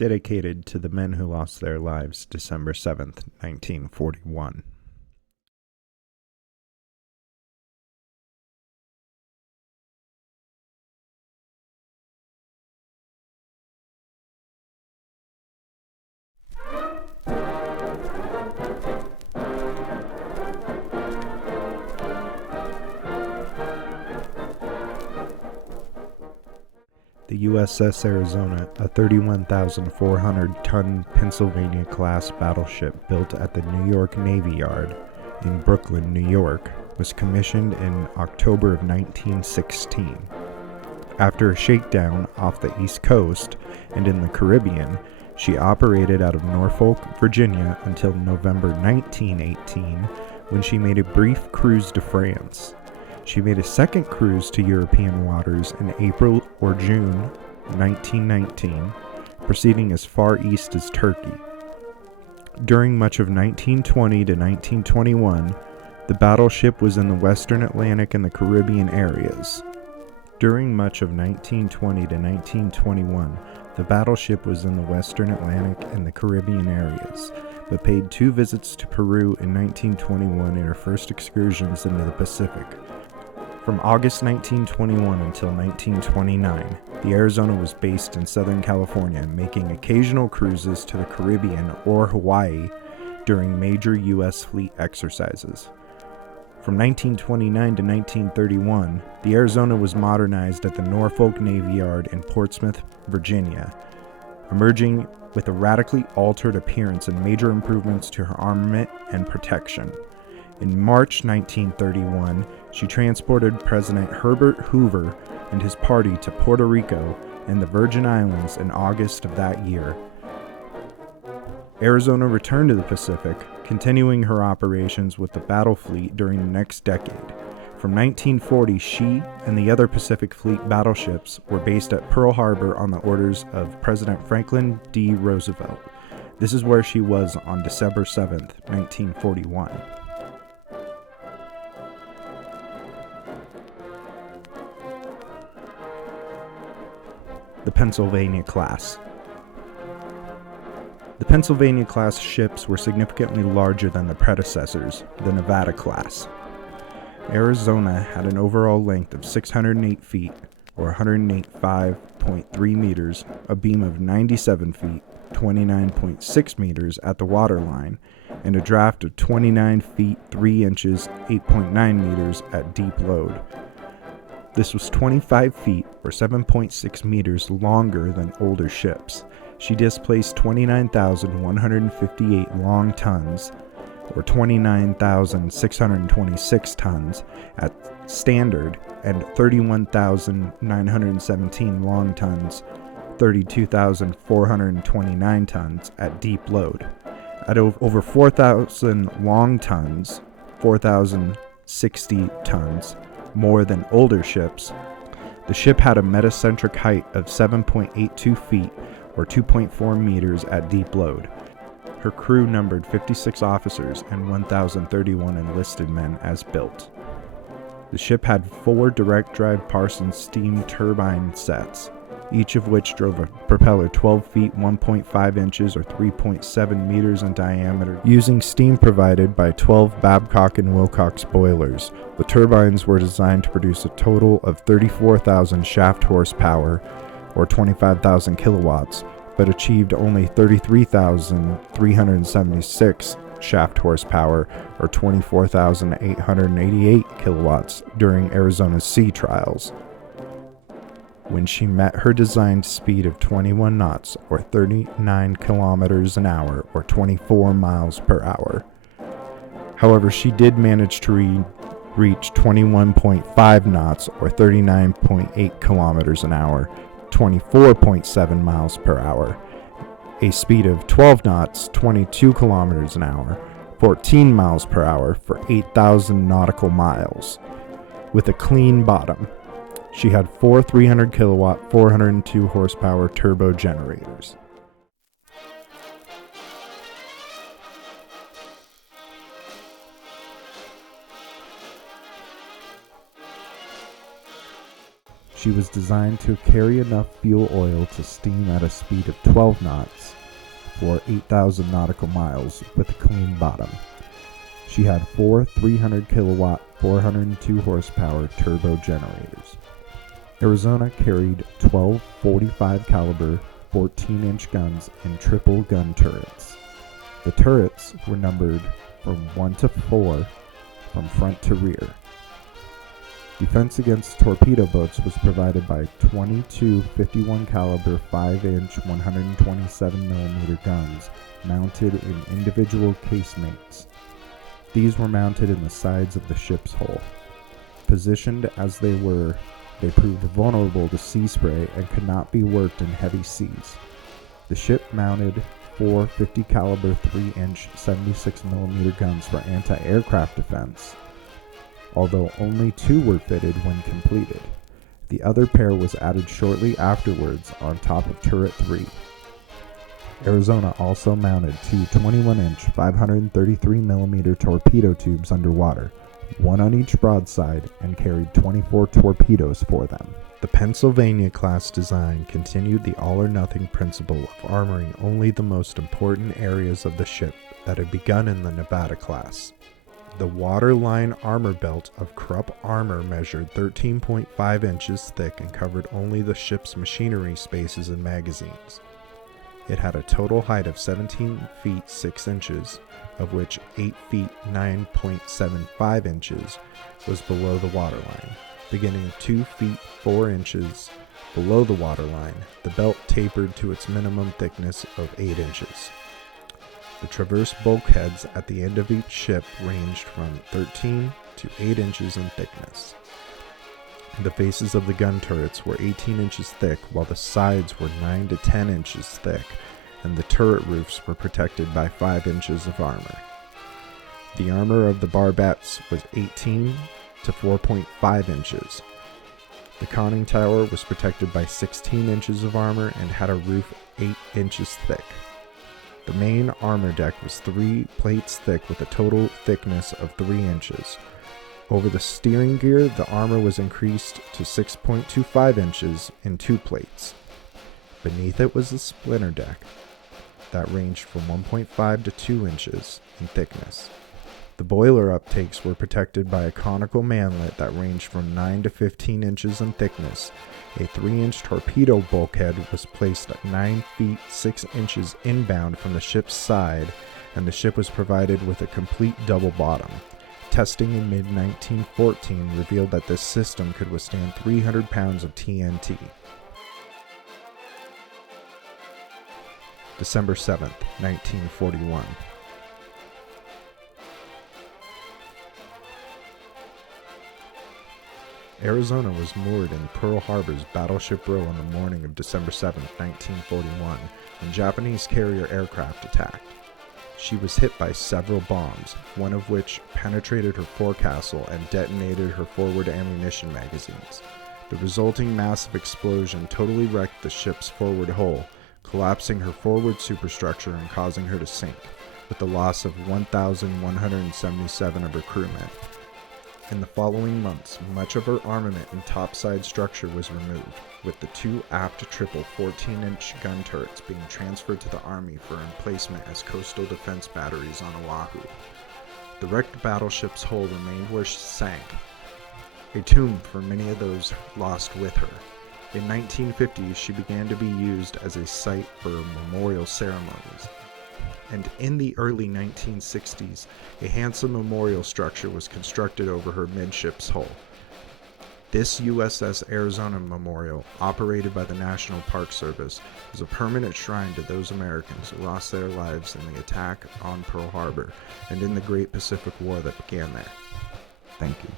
dedicated to the men who lost their lives December 7th, 1941. The USS Arizona, a 31,400-ton Pennsylvania-class battleship built at the New York Navy Yard in Brooklyn, New York, was commissioned in October of 1916. After a shakedown off the East Coast and in the Caribbean, she operated out of Norfolk, Virginia until November 1918, when she made a brief cruise to France. She made a second cruise to European waters in April or June 1919, proceeding as far east as Turkey. During much of 1920 to 1921, the battleship was in the Western Atlantic and the Caribbean areas. During much of 1920 to 1921, the battleship was in the Western Atlantic and the Caribbean areas, but paid 2 visits to Peru in 1921 in her first excursions into the Pacific. From August 1921 until 1929, the Arizona was based in Southern California, making occasional cruises to the Caribbean or Hawaii during major U.S. fleet exercises. From 1929 to 1931, the Arizona was modernized at the Norfolk Navy Yard in Portsmouth, Virginia, emerging with a radically altered appearance and major improvements to her armament and protection. In March 1931, she transported President Herbert Hoover and his party to Puerto Rico and the Virgin Islands in August of that year. Arizona returned to the Pacific, continuing her operations with the battle fleet during the next decade. From 1940, she and the other Pacific Fleet battleships were based at Pearl Harbor on the orders of President Franklin D. Roosevelt. This is where she was on December 7, 1941. The Pennsylvania class. The Pennsylvania class ships were significantly larger than the predecessors, the Nevada class. Arizona had an overall length of 608 feet, or 108.5.3 meters, a beam of 97 feet, 29.6 meters at the waterline, and a draft of 29 feet 3 inches, 8.9 meters at deep load. This was 25 feet, or 7.6 meters, longer than older ships. She displaced 29,158 long tons, or 29,626 tons, at standard, and 31,917 long tons, 32,429 tons, at deep load. At over 4,000 long tons, 4,060 tons, more than older ships, the ship had a metacentric height of 7.82 feet, or 2.4 meters at deep load. Her crew numbered 56 officers and 1,031 enlisted men as built. The ship had 4 direct-drive Parsons steam turbine sets, each of which drove a propeller 12 feet 1.5 inches or 3.7 meters in diameter, using steam provided by 12 Babcock and Wilcox boilers. The turbines were designed to produce a total of 34,000 shaft horsepower, or 25,000 kilowatts, but achieved only 33,376 shaft horsepower, or 24,888 kilowatts, during Arizona's sea trials, when she met her designed speed of 21 knots, or 39 kilometers an hour, or 24 miles per hour. However, she did manage to reach 21.5 knots, or 39.8 kilometers an hour, 24.7 miles per hour, a speed of 12 knots, 22 kilometers an hour, 14 miles per hour for 8,000 nautical miles, with a clean bottom. She had 4 300 kilowatt, 402 horsepower turbo generators. She was designed to carry enough fuel oil to steam at a speed of 12 knots for 8,000 nautical miles with a clean bottom. She had 4 300 kilowatt, 402 horsepower turbo generators. Arizona carried 12 .45 caliber 14-inch guns in triple gun turrets. The turrets were numbered from 1 to 4 from front to rear. Defense against torpedo boats was provided by 22 51 caliber 5-inch 127mm guns mounted in individual casemates. These were mounted in the sides of the ship's hull. Positioned as they were, they proved vulnerable to sea spray and could not be worked in heavy seas. The ship mounted 4 50 caliber 3-inch 76mm guns for anti-aircraft defense, although only 2 were fitted when completed. The other pair was added shortly afterwards on top of turret 3. Arizona also mounted 2 21-inch 533mm torpedo tubes underwater, 1 on each broadside, and carried 24 torpedoes for them. The Pennsylvania-class design continued the all-or-nothing principle of armoring only the most important areas of the ship that had begun in the Nevada-class. The waterline armor belt of Krupp armor measured 13.5 inches thick and covered only the ship's machinery spaces and magazines. It had a total height of 17 feet 6 inches, of which 8 feet 9.75 inches was below the waterline. Beginning 2 feet 4 inches below the waterline, the belt tapered to its minimum thickness of 8 inches. The traverse bulkheads at the end of each ship ranged from 13 to 8 inches in thickness. The faces of the gun turrets were 18 inches thick, while the sides were 9 to 10 inches thick, and the turret roofs were protected by 5 inches of armor. The armor of the barbettes was 18 to 4.5 inches. The conning tower was protected by 16 inches of armor and had a roof 8 inches thick. The main armor deck was 3 plates thick with a total thickness of 3 inches. Over the steering gear, the armor was increased to 6.25 inches in 2 plates. Beneath it was a splinter deck that ranged from 1.5 to 2 inches in thickness. The boiler uptakes were protected by a conical manlet that ranged from 9 to 15 inches in thickness. A 3-inch torpedo bulkhead was placed at 9 feet 6 inches inbound from the ship's side, and the ship was provided with a complete double bottom. Testing in mid-1914 revealed that this system could withstand 300 pounds of TNT. December 7th, 1941. Arizona was moored in Pearl Harbor's Battleship Row on the morning of December 7, 1941, when Japanese carrier aircraft attacked. She was hit by several bombs, one of which penetrated her forecastle and detonated her forward ammunition magazines. The resulting massive explosion totally wrecked the ship's forward hull, collapsing her forward superstructure and causing her to sink, with the loss of 1,177 of her crewmen. In the following months, much of her armament and topside structure was removed, with the 2 aft triple 14-inch gun turrets being transferred to the Army for emplacement as coastal defense batteries on Oahu. The wrecked battleship's hull remained where she sank, a tomb for many of those lost with her. In 1950, she began to be used as a site for memorial ceremonies. And in the early 1960s, a handsome memorial structure was constructed over her midships hull. This USS Arizona memorial, operated by the National Park Service, is a permanent shrine to those Americans who lost their lives in the attack on Pearl Harbor and in the Great Pacific War that began there. Thank you.